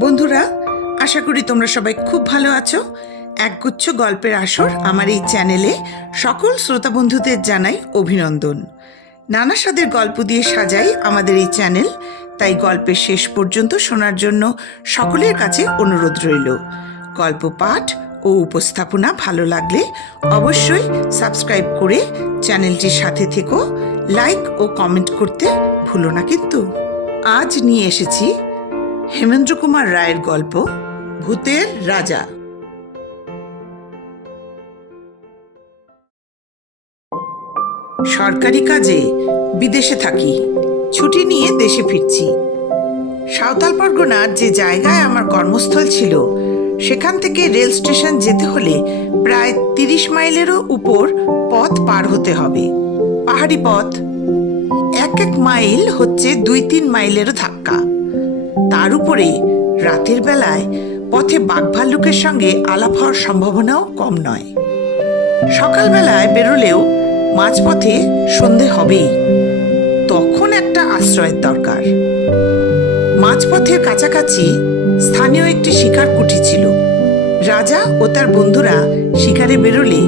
বন্ধুরা, আশা করি তোমরা সবাই খুব ভালো আছো। একগুচ্ছ গল্পের আসর আমার এই চ্যানেলে সকল শ্রোতা বন্ধুদের জানাই অভিনন্দন। নানা স্বাদের গল্প দিয়ে সাজাই আমাদের এই চ্যানেল, তাই গল্পের শেষ পর্যন্ত শোনার জন্য সকলের কাছে অনুরোধ রইল। গল্প পাঠ ও উপস্থাপনা ভালো লাগলে অবশ্যই সাবস্ক্রাইব করে চ্যানেলটির সাথে থেকো, লাইক ও কমেন্ট করতে ভুলো না কিন্তু। আজ নিয়ে এসেছি হেমেন্দ্র কুমার রায়ের গল্প ভূতের রাজা। সরকারি কাজে বিদেশে থাকি, ছুটি নিয়ে দেশে ফিরছি। সাঁওতাল পরগনার যে জায়গায় আমার কর্মস্থল ছিল, সেখান থেকে রেল স্টেশন যেতে হলে প্রায় 30 মাইলেরও উপর পথ পার হতে হবে। পাহাড়ি পথ, এক মাইল হচ্ছে 2-3 মাইলেরও ধাক্কা। তার উপরে রাতের বেলায় পথে বাঘ ভাল্লুকের সঙ্গে আলাপ হওয়ার সম্ভাবনাও কম নয়। সকালবেলায় বেরোলেও মাঝপথে সন্ধে হবেই, তখন একটা আশ্রয়ের দরকার। মাঝপথের কাছাকাছি স্থানীয় একটি শিকার কুঠি ছিল। রাজা ও তার বন্ধুরা শিকারে বেরোলে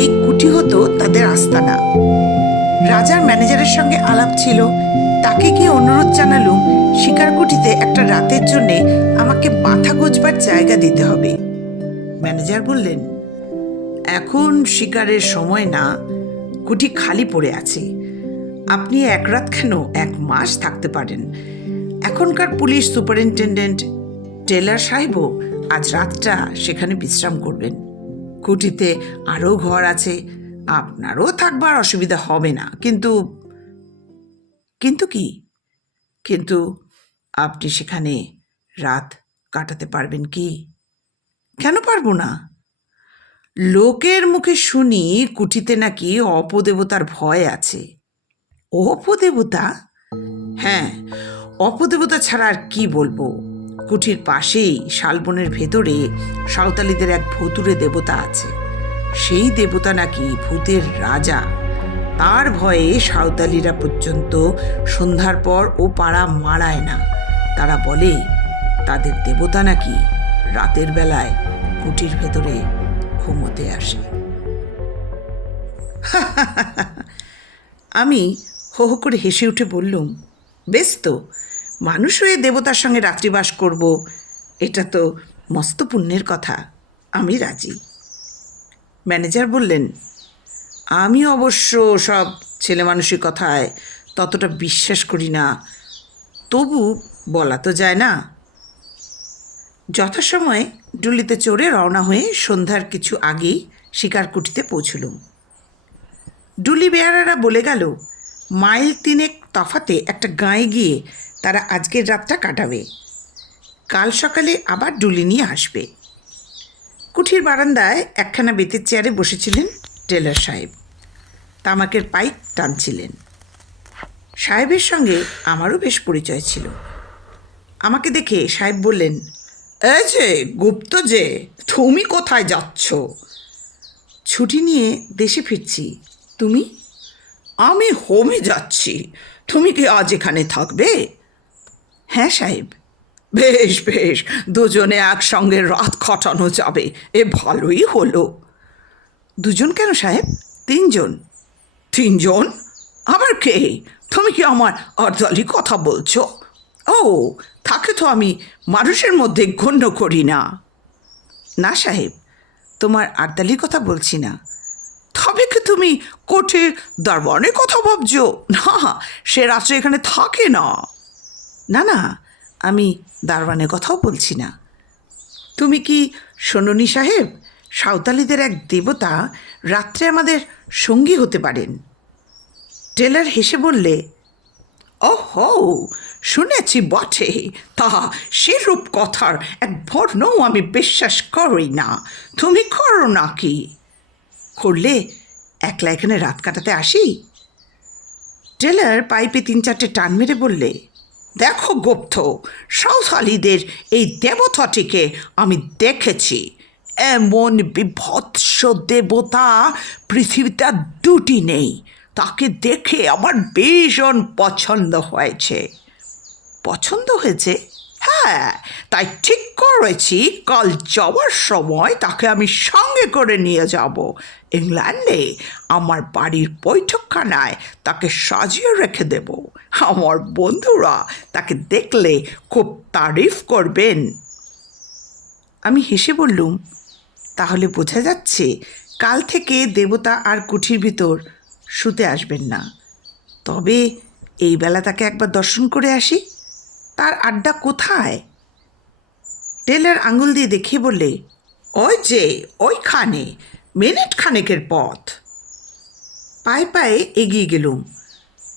এই কুঠি হতো তাদের আস্তানা। রাজার ম্যানেজারের সঙ্গে আলাপ ছিল, তাকে গিয়ে অনুরোধ জানালুম শিকার কুঠিতে একটা রাতের জন্যে আমাকে মাথা গোজবার জায়গা দিতে হবে। ম্যানেজার বললেন, এখন শিকারের সময় না, কুঠি খালি পড়ে আছে। আপনি এক রাত কেন 1 মাস থাকতে পারেন। এখনকার পুলিশ সুপারিনটেন্ডেন্ট টেলার সাহেবও আজ রাতটা সেখানে বিশ্রাম করবেন। কুঠিতে আরও ঘর আছে, আপনারও থাকবার অসুবিধা হবে না। কিন্তু কি? কিন্তু আপনি সেখানে রাত কাটাতে পারবেন কি? কেন পারবো না? লোকের মুখে শুনি কুঠিতে নাকি অপদেবতার ভয় আছে। অপদেবতা? হ্যাঁ, অপদেবতা ছাড়া আর কি বলবো। কুঠির পাশেই শালবনের ভেতরে সাঁওতালিদের এক ভুতুড়ে দেবতা আছে। সেই দেবতা নাকি ভূতের রাজা। তার ভয়ে সাঁওতালিরা পর্যন্ত সন্ধ্যার পর ও পাড়া মারায় না। তারা বলে তাদের দেবতা নাকি রাতের বেলায় কুঠির ভেতরে ঘুমোতে আসে। আমি হো হো করে হেসে উঠে বললুম, বেশ তো, মানুষ হয়ে দেবতার সঙ্গে রাত্রিবাস করব, এটা তো মস্ত পুণ্যের কথা। আমি রাজি। ম্যানেজার বললেন, আমি অবশ্য সব ছেলে মানুষের কথায় ততটা বিশ্বাস করি না, তবু বলা তো যায় না। যথাসময়ে ডুলিতে চড়ে রওনা হয়ে সন্ধ্যার কিছু আগেই শিকার কুঠিতে পৌঁছলুম। ডুলি বেয়ারারা বলে গেল, মাইল 3 তফাতে একটা গাঁয়ে গিয়ে তারা আজকের রাতটা কাটাবে, কাল সকালে আবার ডুলি নিয়ে আসবে। কুঠির বারান্দায় একখানা বেতের চেয়ারে বসেছিলেন টেলার সাহেব, তামাকের পাইপ টানছিলেন। সাহেবের সঙ্গে আমারও বেশ পরিচয় ছিল। আমাকে দেখে সাহেব বললেন, এই যে গুপ্ত যে, তুমি কোথায় যাচ্ছ? ছুটি নিয়ে দেশে ফিরছি। তুমি? আমি হোমে যাচ্ছি। তুমি কি আজ এখানে থাকবে? হ্যাঁ সাহেব। বেশ বেশ, দুজনে একসঙ্গে রাত কাটানো যাবে, এ ভালোই হলো। 2 জন কেন সাহেব? 3 জন। 3 জন? আবার কে? তুমি কি আমার আর্দালি কথা বলছো? ও, তাকে তো আমি মানুষের মধ্যে গণ্য করি না। না সাহেব, তোমার আর্দালির কথা বলছি না। তবে কি তুমি কোঠে দারওয়ানের কথা ভাবছো? না, সে রাত্রে এখানে থাকে না। না না, আমি দারওয়ানের কথাও বলছি না। তুমি কি শোনোনি সাহেব, সাঁওতালিদের এক দেবতা রাত্রে আমাদের সঙ্গী হতে পারেন? টেলার হেসে বললে, ওহো, শুনেছি বটে, তা সেরূপ কথার এক বর্ণও আমি বিশ্বাস করি না। তুমি করো নাকি? করলে একলা এখানে রাত কাটাতে আসি। টেলার পাইপে 3-4টে টান মেরে বললে, দেখো গুপ্ত, সাঁওতালিদের এই দেবতাটিকে আমি দেখেছি। এমন বিভৎস দেবতা পৃথিবীতে 2টি নেই। তাকে দেখে আমার ভীষণ পছন্দ হয়েছে। পছন্দ হয়েছে? হ্যাঁ, তাই ঠিক করেছি কাল যাওয়ার সময় তাকে আমি সঙ্গে করে নিয়ে যাব ইংল্যান্ডে। আমার বাড়ির বৈঠকখানায় তাকে সাজিয়ে রেখে দেব। আমার বন্ধুরা তাকে দেখলে খুব তারিফ করবেন। আমি হেসে বললুম, তাহলে বোঝা যাচ্ছে কাল থেকে দেবতা আর কুঠির ভিতর শুতে আসবেন না। তবে এই বেলা তাকে একবার দর্শন করে আসি। তার আড্ডা কোথায়? টেলার আঙুল দিয়ে দেখিয়ে বললে, ওই যে ওইখানে, মিনিট খানেকের পথ। পায়ে পায়ে এগিয়ে গেলুম।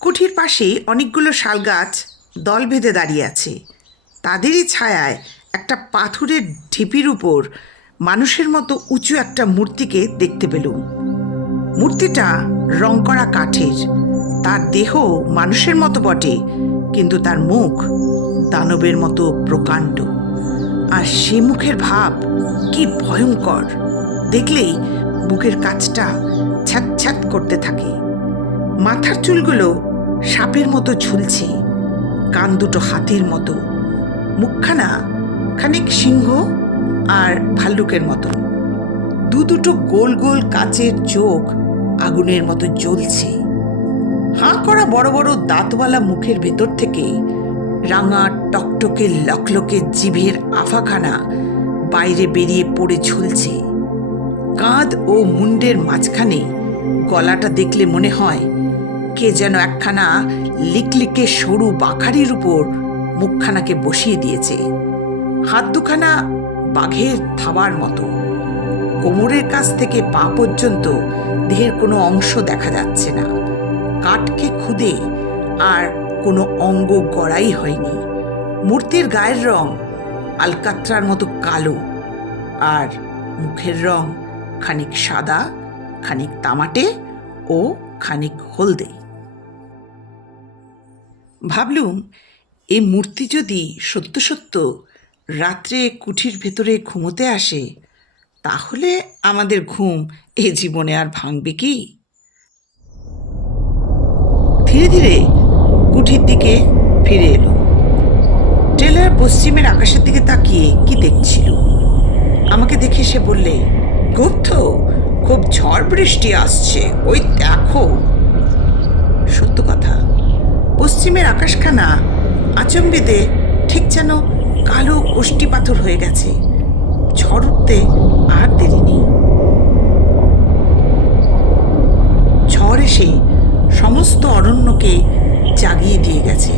কুঠির পাশে অনেকগুলো শালগাছ দল বেঁধে দাঁড়িয়ে আছে। তাদেরই ছায়ায় একটা পাথুরের ঢিপির উপর মানুষের মতো উঁচু একটা মূর্তিকে দেখতে পেলুম। মূর্তিটা রং করা কাঠের। তার দেহ মানুষের মতো বটে, কিন্তু তার মুখ দানবের মতো প্রকাণ্ড। আর সে মুখের ভাব কি ভয়ঙ্কর! দেখলেই বুকের কাছটা ছ্যাঁত ছ্যাঁত করতে থাকে। মাথার চুলগুলো সাপের মতো ঝুলছে, কান দুটো হাতির মতো, মুখখানা খানিক সিংহ আর ভাল্লুকের মতো। দুটো গোল গোল কাচের চোখ আগুনের মতো জ্বলছে। হাঁ করা বড় বড় দাঁতওয়ালা মুখের ভেতর থেকে রাঙা টকটকে লকলকে জিভের আফাখানা বাইরে বেরিয়ে পড়ে ঝুলছে। কাঁধ ও মুন্ডের মাঝখানে গলাটা দেখলে মনে হয় কে যেন একখানা লিকলিকে সরু বাখারির উপর মুখখানাকে বসিয়ে দিয়েছে। হাত দুখানা বাঘের থাবার মতো। কোমরের কাছ থেকে পা পর্যন্ত দেহের কোনো অংশ দেখা যাচ্ছে না। কাঠকে খুদে আর কোনো অঙ্গ গড়াই হয়নি। মূর্তির গায়ের রং আলকাত্রার মতো কালো, আর মুখের রং খানিক সাদা, খানিক তামাটে ও খানিক হলদে। ভাবলুম, এই মূর্তি যদি সত্য সত্য রাত্রে কুঠির ভেতরে ঘুমোতে আসে, তাহলে আমাদের ঘুম এ জীবনে আর ভাঙবে কি? ধীরে ধীরে কুঠির দিকে ফিরে এলো। টেলার পশ্চিমের আকাশের দিকে তাকিয়ে কি দেখছিল। আমাকে দেখে সে বললে, গুপ্ত, খুব ঝড় বৃষ্টি আসছে, ওই দেখো। সত্য কথা, পশ্চিমের আকাশখানা আচম্বিতে ঠিক যেন কালো কষ্টি পাথর হয়ে গেছে। ঝড় উঠতে আর দেরি নেই। ঝড় এসে সমস্ত অরণ্যকে জাগিয়ে দিয়ে গেছে।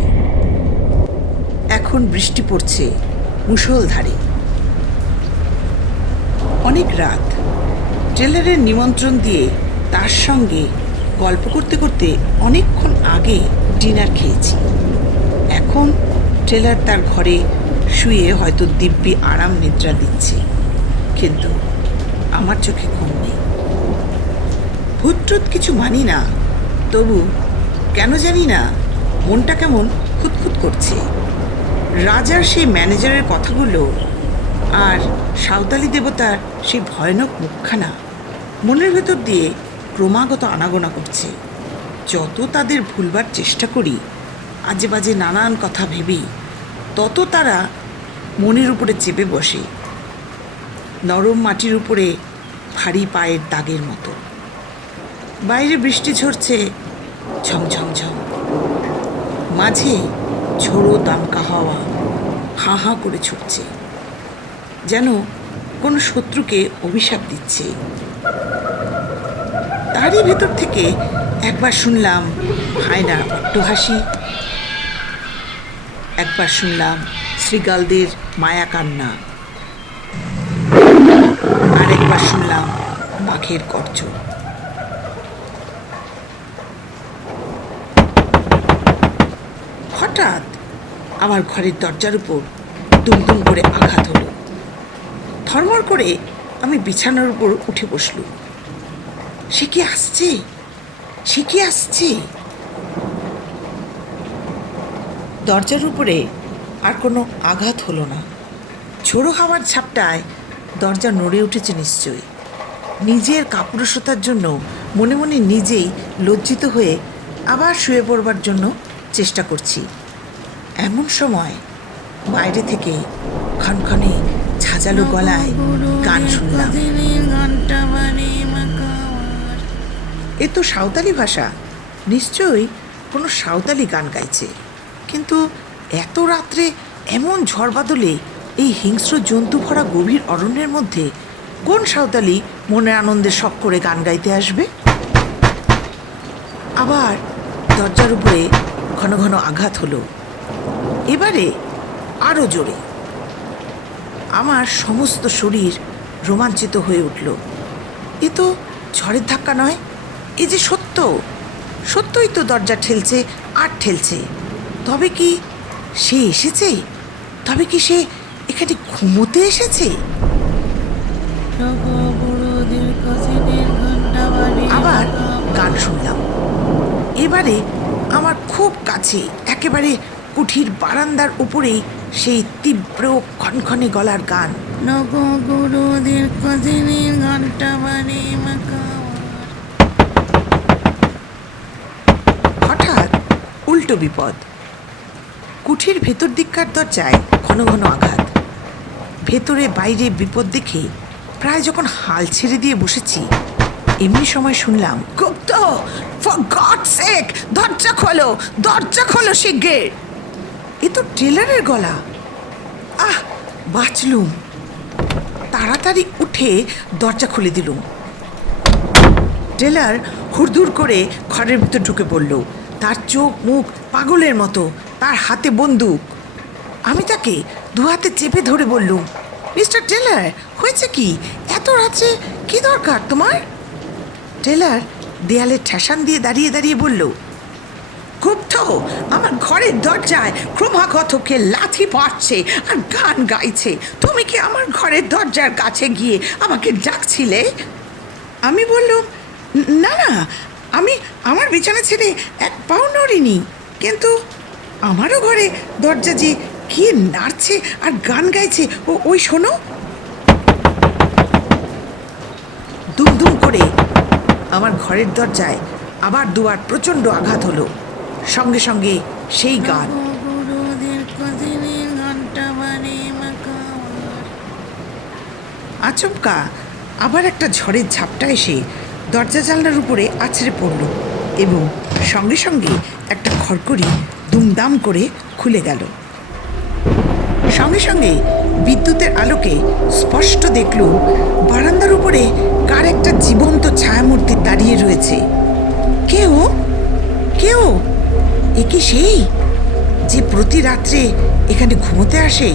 এখন বৃষ্টি পড়ছে মুষলধারে। অনেক রাত। টেলারের নিমন্ত্রণ দিয়ে তার সঙ্গে গল্প করতে করতে অনেকক্ষণ আগে ডিনার খেয়েছি। এখন টেলার তার ঘরে শুয়ে হয়তো দিব্যি আরাম নিদ্রা দিচ্ছে, কিন্তু আমার চোখে ঘুম নেই। ভূতটুত কিছু মানি না, তবু কেন জানি না মনটা কেমন খুঁতখুত করছে। রাজার সেই ম্যানেজারের কথাগুলো আর সাঁওতালি দেবতার সেই ভয়ানক মুখখানা মনের ভেতর দিয়ে ক্রমাগত আনাগোনা করছে। যত তাদের ভুলবার চেষ্টা করি আজে বাজে নানান কথা ভেবেই, তত তারা মনের উপরে চেপে বসে, নরম মাটির উপরে ভারী পায়ের দাগের মতো। বাইরে বৃষ্টি ঝরছে ঝমঝম ঝম, মাঝে ঝোড়ো দামকা হাওয়া হাঁ হাঁ করে ছুটছে, যেন কোনো শত্রুকে অভিশাপ দিচ্ছে। তারই ভেতর থেকে একবার শুনলাম হায়নার অট্টহাসি, একবার শুনলাম শ্রীগালদের মায়া কান্না, আর একবার শুনলাম বাঘের গর্জন। হঠাৎ আমার ঘরের দরজার উপর দুমদুম করে আঘাত হলো। থরমর করে আমি বিছানার উপর উঠে বসলুম। সে কি আসছে? সে কি আসছে? দরজার উপরে আর কোনো আঘাত হলো না। ঝোড়ো হাওয়ার ঝাপটায় দরজা নড়ে উঠেছে নিশ্চয়ই। নিজের কাপুরুষতার জন্য মনে মনে নিজেই লজ্জিত হয়ে আবার শুয়ে পড়বার জন্য চেষ্টা করছি। এমন সময় বাইরে থেকে ক্ষণক্ষণে ঝাঁঝালো গলায় গান শুনলাম। এ তো সাঁওতালি ভাষা, নিশ্চয়ই কোনো সাঁওতালি গান গাইছে। কিন্তু এত রাত্রে এমন ঝড় বাদলে এই হিংস্র জন্তু ভরা গভীর অরণ্যের মধ্যে কোন সাঁওতালি মনের আনন্দে শখ করে গান গাইতে আসবে? আবার দরজার উপরে ঘন ঘন আঘাত হলো, এবারে আরও জোরে। আমার সমস্ত শরীর রোমাঞ্চিত হয়ে উঠল। এ তো ঝড়ের ধাক্কা নয়, এ যে সত্য, সত্যই তো দরজা ঠেলছে আর ঠেলছে। তবে কি সে এসেছে? তবে কি সে এখানে ঘুমোতে এসেছে? আবার গান শুনলাম। এবারে আমার খুব কাছে, একেবারে কুঠির বারান্দার উপরেই সেই তীব্র খনখনে গলার গান। হঠাৎ উল্টো বিপদ। কুঠির ভেতর দিককার দরজায় ঘন ঘন আঘাত। ভেতরে বাইরে বিপদ দেখে প্রায় যখন হাল ছেড়ে দিয়ে বসেছি, এমনি সময় শুনলাম, গুপ্ত, ফর গডস সেক, দরজা খোলো, দরজা খোলো শিগগির। এ তো টেলারের গলা। আহ, বাঁচলুম। তাড়াতাড়ি উঠে দরজা খুলে দিলুম। টেলার হুড়দুড় করে ঘরের ভিতর ঢুকে পড়ল। তার চোখ মুখ পাগলের মতো, তার হাতে বন্দুক। আমি তাকে দু হাতে চেপে ধরে বললুম, মিস্টার টেলার, হয়েছে কি? এত রাত্রে কি দরকার তোমার? টেলার দেয়ালে ঠেসান দিয়ে দাঁড়িয়ে দাঁড়িয়ে বলল, গুপ্ত আমার ঘরের দরজায় ক্রমাগতকে লাথি মারছে আর গান গাইছে। তুমি কি আমার ঘরের দরজার কাছে গিয়ে আমাকে ডাকছিলে? আমি বললুম, না না, আমি আমার বিছানা ছেড়ে এক পাও নড়িনি, কিন্তু আমারও ঘরে দরজা যে কি নাড়ছে আর গান গাইছে, ওই শোনো। দুম করে আমার ঘরের দরজায় আবার দুবার প্রচণ্ড আঘাত হলো। সঙ্গে সঙ্গে সেই গান। আচমকা আবার একটা ঝড়ের ঝাপটা এসে দরজা জানলার উপরে আছড়ে পড়ল এবং সঙ্গে সঙ্গে একটা খড়কড়ি দুমদাম করে খুলে গেল। সঙ্গে সঙ্গে বিদ্যুতের আলোকে স্পষ্ট দেখলুম বারান্দার উপরে কার একটা জীবন্ত ছায়ামূর্তি দাঁড়িয়ে রয়েছে। কেউ কেউ এ কি সেই যে প্রতি রাত্রে এখানে ঘুমোতে আসে?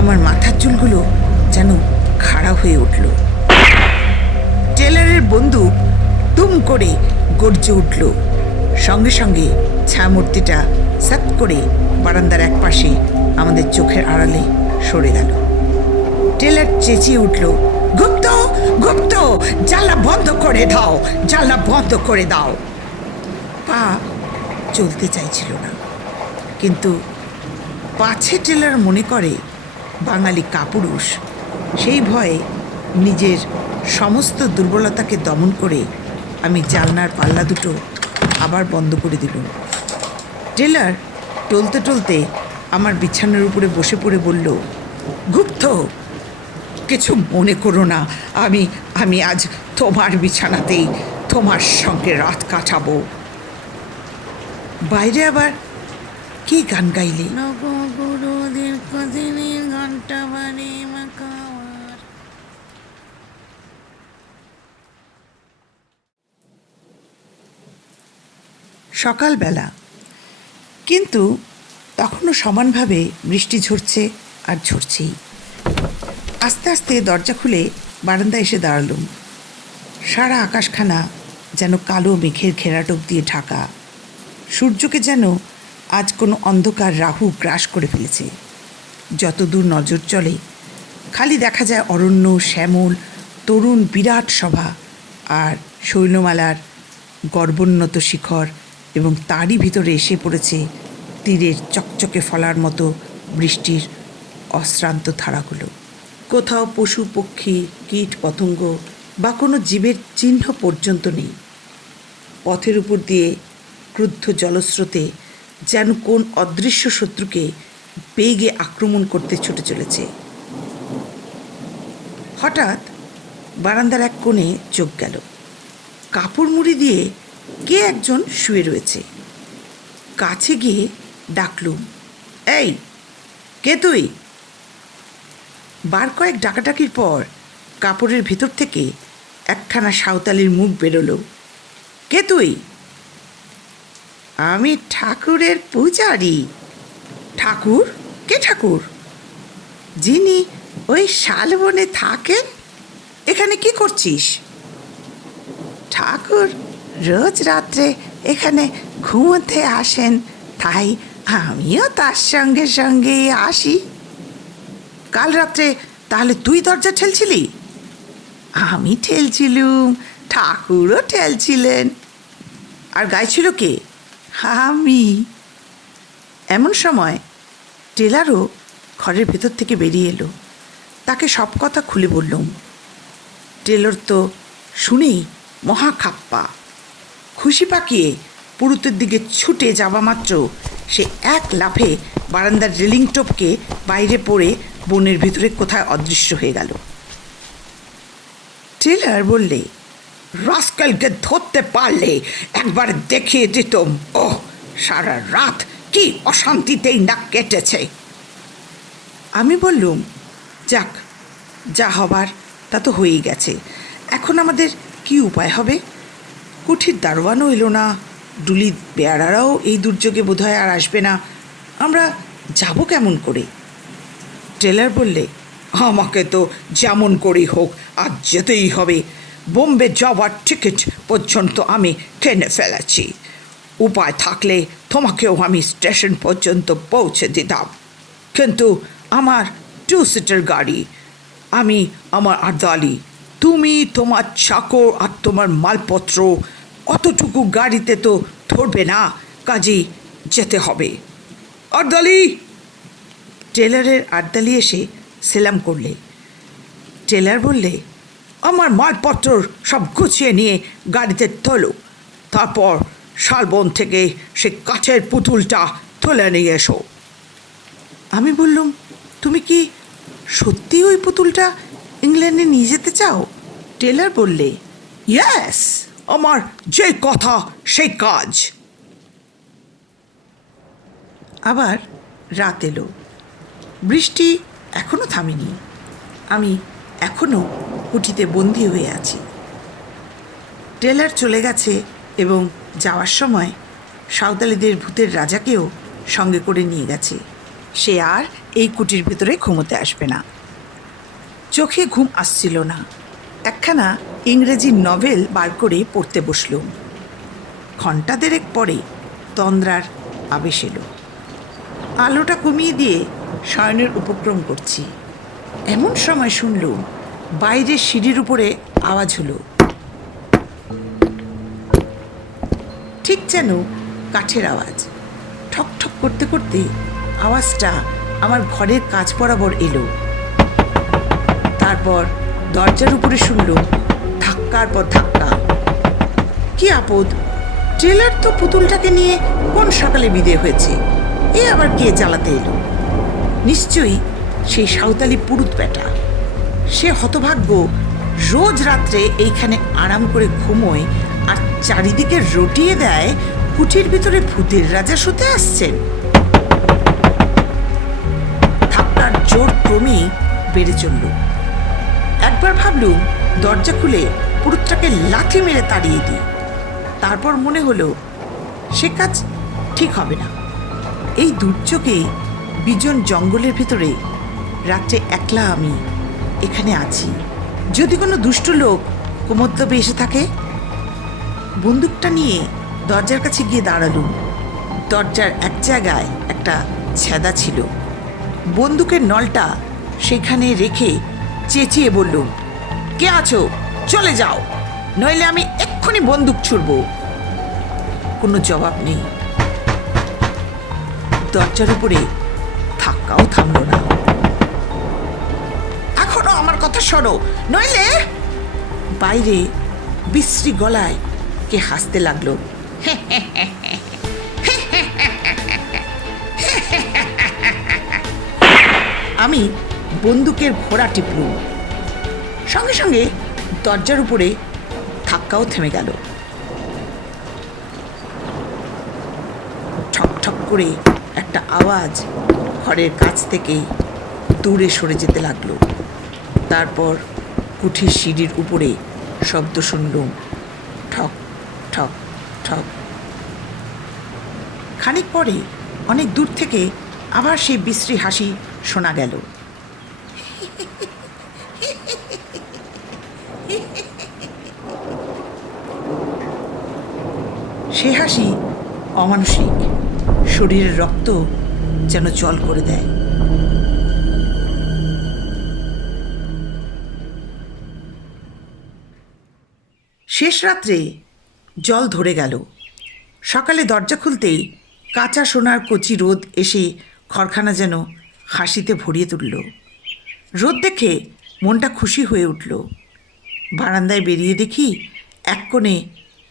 আমার মাথার চুলগুলো যেন খাড়া হয়ে উঠল। টেলারের বন্দুক দুম করে গর্জে উঠল। সঙ্গে সঙ্গে ছায়ামূর্তিটা সাত করে বারান্দার এক পাশে আমাদের চোখের আড়ালে সরে গেল। টেলার চেঁচিয়ে উঠল, গুপ্ত, গুপ্ত, জানলা বন্ধ করে দাও, জানলা বন্ধ করে দাও। পা চলতে চাইছিল না, কিন্তু পাছে টেলার মনে করে বাঙালি কাপুরুষ, সেই ভয়ে নিজের সমস্ত দুর্বলতাকে দমন করে আমি জানলার পাল্লা দুটো আবার বন্ধ করে দিলুম। টেলার টলতে টলতে আমার বিছানার উপরে বসে পড়ে বলল, গুপ্ত, কিছু মনে করো না, আমি আজ তোমার বিছানাতেই তোমার সঙ্গে রাত কাটাবো। বাইরে আবার কি গান গাইলে? সকালবেলা, কিন্তু তখনও সমানভাবে বৃষ্টি ঝরছে আর ঝরছেই। আস্তে আস্তে দরজা খুলে বারান্দায় এসে দাঁড়ালুম। সারা আকাশখানা যেন কালো মেঘের ঘেরাটোপ দিয়ে ঢাকা। সূর্যকে যেন আজ কোনো অন্ধকার রাহু গ্রাস করে ফেলেছে। যতদূর নজর চলে খালি দেখা যায় অরণ্য, শ্যামল, তরুণ বিরাট সভা আর শৈলমালার গর্বোন্নত শিখর, এবং তারই ভিতরে এসে পড়েছে তীরের চকচকে ফলার মতো বৃষ্টির অশ্রান্ত ধারাগুলো। কোথাও পশু পক্ষী, কীট পতঙ্গ বা কোনো জীবের চিহ্ন পর্যন্ত নেই। পথের উপর দিয়ে ক্রুদ্ধ জলস্রোতে যেন কোন অদৃশ্য শত্রুকে বেগে আক্রমণ করতে ছুটে চলেছে। হঠাৎ বারান্দার এক কোণে চোখ গেল। কাপড় মুড়ি দিয়ে কে একজন শুয়ে রয়েছে। কাছে গিয়ে ডাকলুম, এই কে তুই? বার কয়েক ডাকাডাকির পর কাপড়ের ভেতর থেকে একখানা সাঁওতালির মুখ বেরোলো। কে তুই? আমি ঠাকুরের পূজারি। ঠাকুর? কে ঠাকুর? যিনি ওই শালবনে থাকেন। এখানে কি করছিস? ঠাকুর রোজ রাত্রে এখানে ঘুমোতে আসেন, তাই আমিও তার সঙ্গে সঙ্গে আসি। কাল রাত্রে তাহলে তুই দরজা ঠেলছিলি? আমি ঠেলছিলুম, ঠাকুরও ঠেলছিলেন। আর গাইছিল কে? আমি। এমন সময় টেলারও ঘরের ভেতর থেকে বেরিয়ে এলো। তাকে সব কথা খুলে বললুম। টেলর তো শুনেই মহা খাপ্পা। খুশি পাকিয়ে পুরুতের দিকে ছুটে যাওয়া মাত্র সে এক লাফে বারান্দার রেলিং টপকে বাইরে পড়ে বনের ভিতরে কোথায় অদৃশ্য হয়ে গেল। টেলার বললে, রাস্কেলকে ধরতে পারলে একবার দেখিয়ে দিতাম। ওহ, সারা রাত কি অশান্তিতেই না কেটেছে। আমি বললুম, যাক, যা হবার তা তো হয়েই গেছে। এখন আমাদের কি উপায় হবে? কুঠির দারোয়ানও এলো না, ডুলি বেয়ারারাও এই দুর্যোগে বোধহয় আর আসবে না। আমরা যাব কেমন করে? টেলার বললে, আমাকে তো যেমন করেই হোক আজ যেতেই হবে। বোম্বে যাওয়ার টিকিট পর্যন্ত আমি কিনে ফেলেছি। উপায় থাকলে তোমাকেও আমি স্টেশন পর্যন্ত পৌঁছে দিতাম, কিন্তু আমার 2 সিটার গাড়ি। আমি আমার আর্দালি, তুমি, তোমার চাকর আর তোমার মালপত্র অতটুকু গাড়িতে তো ধরবে না, কাজেই যেতে হবে। আর্দালি! টেলারের আর্দালি এসে সেলাম করলে। টেলার বললে, আমার মালপত্র সব গুছিয়ে নিয়ে গাড়িতে তোলো, তারপর শালবন থেকে সে কাঠের পুতুলটা তুলে নিয়ে এসো। আমি বললুম, তুমি কি সত্যি ওই পুতুলটা ইংল্যান্ডে নিয়ে যেতে চাও? টেলার বললে, ইয়েস, আমার যে কথা সেই কাজ। আবার রাত এলো। বৃষ্টি এখনো থামেনি। আমি এখনো কুঠিতে বন্দি হয়ে আছি। টেলার চলে গেছে এবং যাওয়ার সময় সাঁওতালিদের ভূতের রাজাকেও সঙ্গে করে নিয়ে গেছে। সে আর এই কুটির ভেতরে ঘুমোতে আসবে না। চোখে ঘুম আসছিল না। একখানা ইংরেজি নভেল বার করে পড়তে বসলুম। ঘণ্টা দেড়েক পরে তন্দ্রার আবেশ এলো। আলোটা কমিয়ে দিয়ে শয়নের উপক্রম করছি। এমন সময় শুনলুম বাইরের সিঁড়ির উপরে আওয়াজ হলো। ঠিক যেন কাঠের আওয়াজ। ঠক ঠক করতে করতে আওয়াজটা আমার ঘরের কাছ বরাবর এলো। তারপর দরজার উপরে শুনলুম ধাক্কার পর ধাক্কা। কি আপদ! টেলার তো পুতুলটাকে নিয়ে কোন সকালে বিদে হয়েছে, এ আবার কে জ্বালাতে এলো? নিশ্চয়ই সেই সাঁওতালি পুরুত বেটা। সে হতভাগ্য রোজ রাত্রে এইখানে আরাম করে ঘুমোয় আর চারিদিকে রটিয়ে দেয় কুঠির ভিতরে ভূতের রাজা শুতে আসছেন। ধাক্কার জোর ক্রমেই বেড়ে চলল। একবার ভাবলুম দরজা খুলে পুরুতটাকে লাথি মেরে তাড়িয়ে দিই। তারপর মনে হলো সে কাজ ঠিক হবে না। এই দুর্যোগে বিজন জঙ্গলের ভিতরে রাত্রে একলা আমি এখানে আছি। যদি কোনো দুষ্ট লোক কুমোদ্দবে এসে থাকে। বন্দুকটা নিয়ে দরজার কাছে গিয়ে দাঁড়ালুম। দরজার এক জায়গায় একটা ছেদা ছিল। বন্দুকের নলটা সেখানে রেখে চেঁচিয়ে বললুম, কে আছো? চলে যাও, নইলে আমি এক্ষুনি বন্দুক ছুড়ব। কোনো জবাব নেই। দরজার উপরে ধাক্কাও থামল না। এখনো আমার কথা শোনো, নইলে। বাইরে বিশ্রী গলায় কে হাসতে লাগলো। আমি বন্দুকের ঘোড়া টিপলুম। সঙ্গে সঙ্গে দরজার উপরে ধাক্কাও থেমে গেল। ঠক ঠক করে একটা আওয়াজ ঘরের কাছ থেকে দূরে সরে যেতে লাগলো। তারপর কুঠির সিঁড়ির উপরে শব্দ শুনলুম, ঠক ঠক ঠক। খানিক পরে অনেক দূর থেকে আবার সেই বিশ্রী হাসি শোনা গেল। সে হাসি অমানুষিক, শরীরের রক্ত যেন জল করে দেয়। শেষ রাত্রে জল ধরে গেল। সকালে দরজা খুলতেই কাঁচা সোনার কচি রোদ এসে ঘরখানা যেন হাসিতে ভরিয়ে তুলল। রোদ দেখে মনটা খুশি হয়ে উঠল। বারান্দায় বেরিয়ে দেখি এক কোণে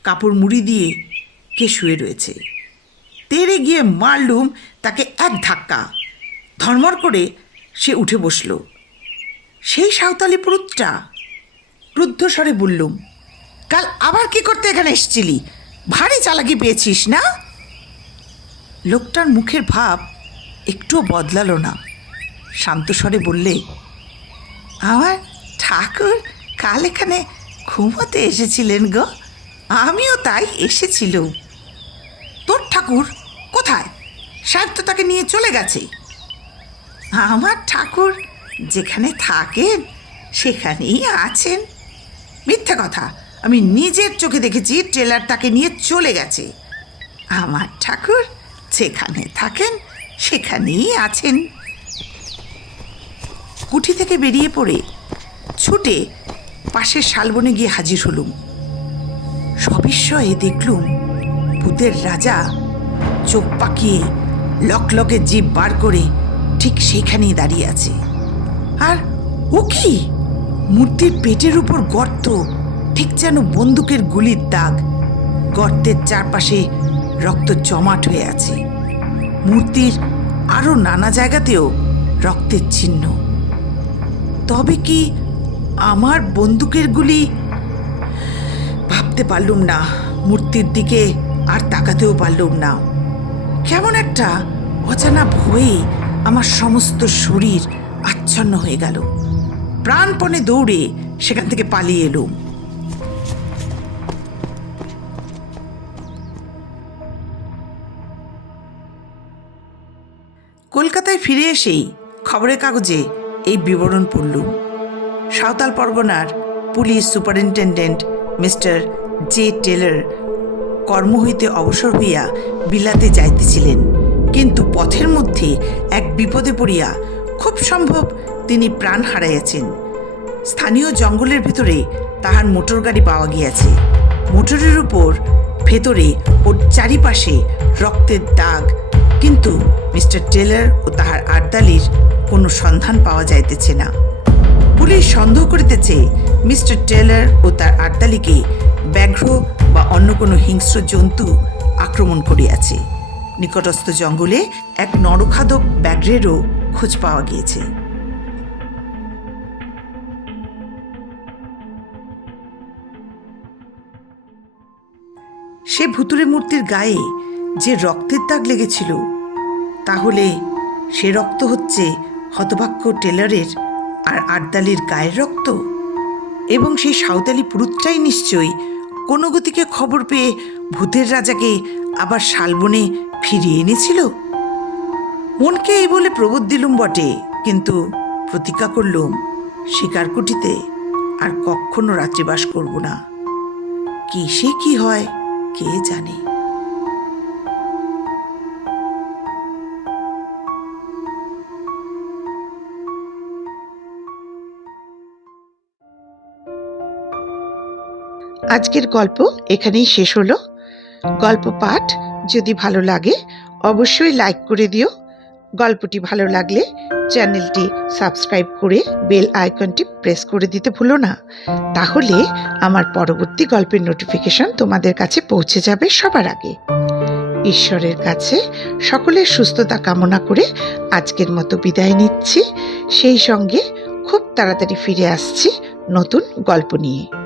কাপড় মুড়ি দিয়ে কে শুয়ে রয়েছে। তেড়ে গিয়ে মারলুম তাকে এক ধাক্কা। ধর্মর করে সে উঠে বসল। সেই সাঁওতালি পুরুতটা। ক্রুদ্ধ স্বরে বললুম, কাল আবার কি করতে এখানে এসেছিলি? ভারী চালাকি পেয়েছিস না? লোকটার মুখের ভাব একটুও বদলালো না। শান্ত স্বরে বললে, আমার ঠাকুর কাল এখানে ঘুমোতে এসেছিলেন গো, আমিও তাই এসেছিল। তোর ঠাকুর কোথায়? সাহেব তো তাকে নিয়ে চলে গেছে। আমার ঠাকুর যেখানে থাকেন সেখানেই আছেন। মিথ্যে কথা, আমি নিজের চোখে দেখেছি ট্রেলার তাকে নিয়ে চলে গেছে। আমার ঠাকুর যেখানে থাকেন সেখানেই আছেন। কুঠি থেকে বেরিয়ে পড়ে ছুটে পাশের শালবনে গিয়ে হাজির হলুম। সবিস্ময়ে দেখলুম ভূতের রাজা চোখ পাকিয়ে লকলকে জিভ বার করে ঠিক সেখানেই দাঁড়িয়ে আছে। আর ও কি, মূর্তির পেটের উপর গর্ত, ঠিক যেন বন্দুকের গুলির দাগ। গর্তের চারপাশে রক্ত জমাট হয়ে আছে। মূর্তির আরও নানা জায়গাতেও রক্তের চিহ্ন। তবে কি আমার বন্দুকের গুলি? ভাবতে পারলুম না, মূর্তির দিকে আর তাকাতেও পারলুম না। কেমন একটা অজানা ভয়ে আমার সমস্ত শরীর আচ্ছন্ন হয়ে গেল। প্রাণপণে দৌড়ে সেখান থেকে পালিয়ে এলুম। কলকাতায় ফিরে এসেই খবরের কাগজে এই বিবরণ পড়লুম। সাঁওতাল পরগনার police superintendent mister J Taylor কর্ম হইতে অবসর হইয়া বিলাতে যাইতেছিলেন, কিন্তু পথের মধ্যে এক বিপদে পড়িয়া খুব সম্ভব তিনি প্রাণ হারাইয়াছেন। স্থানীয় জঙ্গলের ভিতরে তাহার মোটর গাড়ি পাওয়া গিয়াছে। মোটরের উপর ভেতরে ওর চারিপাশে রক্তের দাগ, কিন্তু মিস্টার টেলর ও তাহার আর্দালির কোনো সন্ধান পাওয়া যাইতেছে না। পুলিশ সন্দেহ করিতেছে মিস্টার টেলর ও তার আর্দালিকে ব্যাঘ্র বা অন্য কোনো হিংস্র জন্তু আক্রমণ করিয়াছে। নিকটস্থ জঙ্গলে এক নরখাদক ব্যাঘ্রেরও খোঁজ পাওয়া গিয়েছে। সে ভুতুড়ে মূর্তির গায়ে যে রক্তের দাগ লেগেছিল, তাহলে সে রক্ত হচ্ছে হতভাগ্য টেলরের আর আর্দালির গায়ের রক্ত। এবং সেই সাঁওতালি পুরুতটাই নিশ্চয়ই কোনো গতিকে খবর পেয়ে ভূতের রাজাকে আবার শালবনে ফিরিয়ে এনেছিল। মনকে এই বলে প্রবোধ দিলুম বটে, কিন্তু প্রতিজ্ঞা করলুম শিকারকুটিতে আর কখনো রাত্রিবাস করব না। কি সে কি হয় কে জানে। আজকের গল্প এখানেই শেষ হলো। গল্প পাঠ যদি ভালো লাগে অবশ্যই লাইক করে দিও। গল্পটি ভালো লাগলে চ্যানেলটি সাবস্ক্রাইব করে বেল আইকনটি প্রেস করে দিতে ভুলো না, তাহলে আমার পরবর্তী গল্পের নোটিফিকেশন তোমাদের কাছে পৌঁছে যাবে সবার আগে। ঈশ্বরের কাছে সকলের সুস্থতা কামনা করে আজকের মতো বিদায় নিচ্ছি। সেই সঙ্গে খুব তাড়াতাড়ি ফিরে আসছি নতুন গল্প নিয়ে।